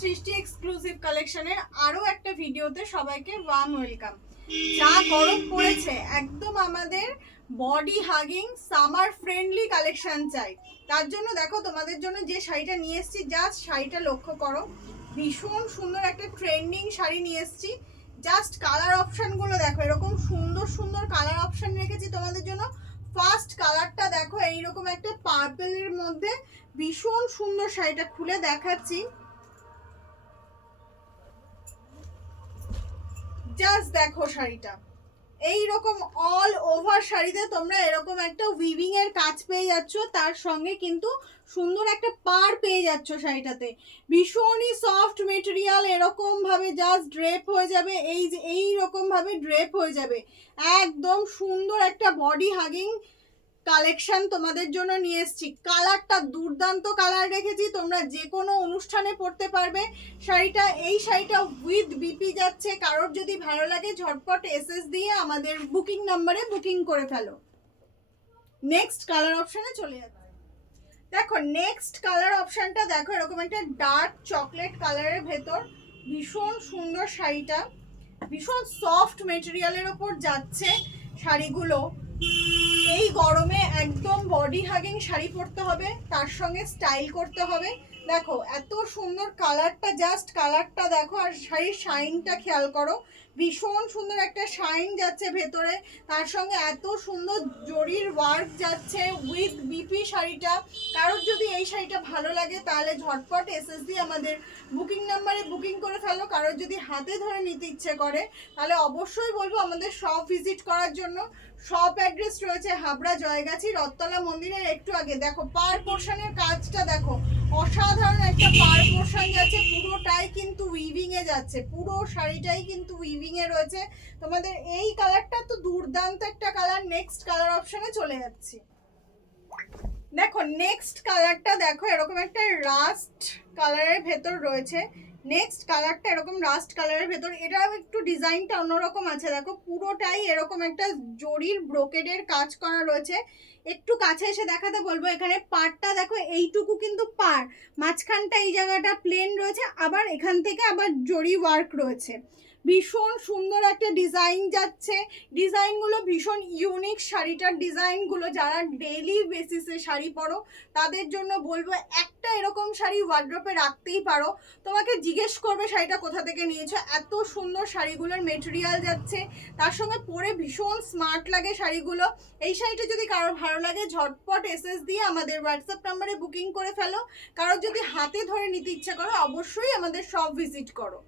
সৃষ্টি এক্সক্লুসিভ কালেকশনের আরো একটা ভিডিওতে সবাইকে ওয়ার্ম ওয়েলকাম। যা গরম পড়েছে, একদম আমাদের body hugging summer friendly collection চাই। তার জন্য দেখো তোমাদের জন্য যে শাড়িটা নিয়ে এসেছি, জাস্ট শাড়িটা লক্ষ্য করো, ভীষণ সুন্দর একটা ট্রেন্ডিং শাড়ি নিয়ে এসেছি। জাস্ট কালার অপশনগুলো দেখো, এরকম সুন্দর সুন্দর কালার অপশন রেখেছি তোমাদের জন্য। ফার্স্ট কালারটা দেখো, এইরকম একটা পার্পেলের মধ্যে ভীষণ সুন্দর। শাড়িটা খুলে দেখাচ্ছি, জাস্ট দেখো শাড়িটা এইরকম অল ওভার শাড়িতে তোমরা এরকম একটা উইভিং এর কাজ পেয়ে যাচ্ছ, তার সঙ্গে কিন্তু সুন্দর একটা পার পেয়ে যাচ্ছ শাড়িটাতে। ভীষণই সফট মেটেরিয়াল, এরকম ভাবে জাস্ট ড্রেপ হয়ে যাবে, এই যে এইরকম ভাবে ড্রেপ হয়ে যাবে। একদম সুন্দর একটা বডি হাগিং কালেকশন তোমাদের জন্য নিয়ে এসেছি। কালারটা দুর্দান্ত কালার রেখেছি, তোমরা যে কোনো অনুষ্ঠানে পরতে পারবে শাড়িটা। এই শাড়িটা উইথ বিপি যাচ্ছে। কারোর যদি ভালো লাগে ঝটপট এসএস দিয়ে আমাদের বুকিং নাম্বারে বুকিং করে ফেলো। নেক্সট কালার অপশনে চলে যাচ্ছে। দেখো নেক্সট কালার অপশনটা দেখো, এরকম একটা ডার্ক চকলেট কালারের ভেতর ভীষণ সুন্দর শাড়িটা। ভীষণ সফট মেটেরিয়ালের ওপর যাচ্ছে শাড়িগুলো। এই গরমে একদম বডি হাগিং শাড়ি পরতে হবে, তার সঙ্গে স্টাইল করতে হবে। দেখো এত সুন্দর কালারটা, জাস্ট কালারটা দেখো, আর শাড়ির শাইনটা খেয়াল করো, ভীষণ সুন্দর একটা শাইন যাচ্ছে ভেতরে। তার সঙ্গে এত সুন্দর জরির ওয়ার্ক যাচ্ছে উইথ বিপি শাড়িটা। কারোর যদি এই শাড়িটা ভালো লাগে তাহলে ঝটপট এসএস দিয়ে আমাদের বুকিং নাম্বারে বুকিং করে ফেলো। কারোর যদি হাতে ধরে নিতে ইচ্ছে করে তাহলে অবশ্যই বলবো আমাদের শপ ভিজিট করার জন্য। শপ অ্যাড্রেস রয়েছে হাবড়া জয়গাছি রথতলা মন্দিরের একটু আগে। দেখো পার পোর্শনের কাজটা দেখো, অসাধারণ একটা পার পোর্শন যাচ্ছে, পুরোটাই কিন্তু উইভিং এ যাচ্ছে, পুরো শাড়িটাই কিন্তু উইভিং এ রয়েছে। তোমাদের এই কালারটা তো দুর্দান্ত একটা কালার। নেক্সট কালার অপশনে চলে যাচ্ছি। দেখো নেক্সট কালারটা দেখো, এরকম একটা রাস্ট কালারের ভেতর রয়েছে। নেক্সট কালারটা এরকম রাস্ট কালারের ভেতর, এটা একটু ডিজাইনটা অন্যরকম আছে। দেখো পুরোটাই এরকম একটা জরির ব্রোকেডের কাজ করা রয়েছে। একটু কাছে এসে দেখাতে বলবো, এখানে পাড়টা দেখো, এইটুকু কিন্তু পাড়, মাঝখানটা এই জায়গাটা প্লেন রয়েছে, আবার এখান থেকে আবার জরি ওয়ার্ক রয়েছে। ভীষণ সুন্দর একটা ডিজাইন যাচ্ছে, ডিজাইনগুলো ভীষণ ইউনিক। শাড়িটার ডিজাইনগুলো যারা ডেইলি বেসিসে শাড়ি পরো তাদের জন্য বলবো, একটা এরকম শাড়ি ওয়ার্ড্রপে রাখতেই পারো। তোমাকে জিজ্ঞেস করবে শাড়িটা কোথা থেকে নিয়েছো, এত সুন্দর শাড়িগুলোর মেটেরিয়াল যাচ্ছে, তার সঙ্গে পরে ভীষণ স্মার্ট লাগে শাড়িগুলো। এই শাড়িটা যদি কারোর ভালো লাগে ঝটপট এসএস দিয়ে আমাদের হোয়াটসঅ্যাপ নাম্বারে বুকিং করে ফেলো। কারোর যদি হাতে ধরে নিতে ইচ্ছা করো অবশ্যই আমাদের শপ ভিজিট করো।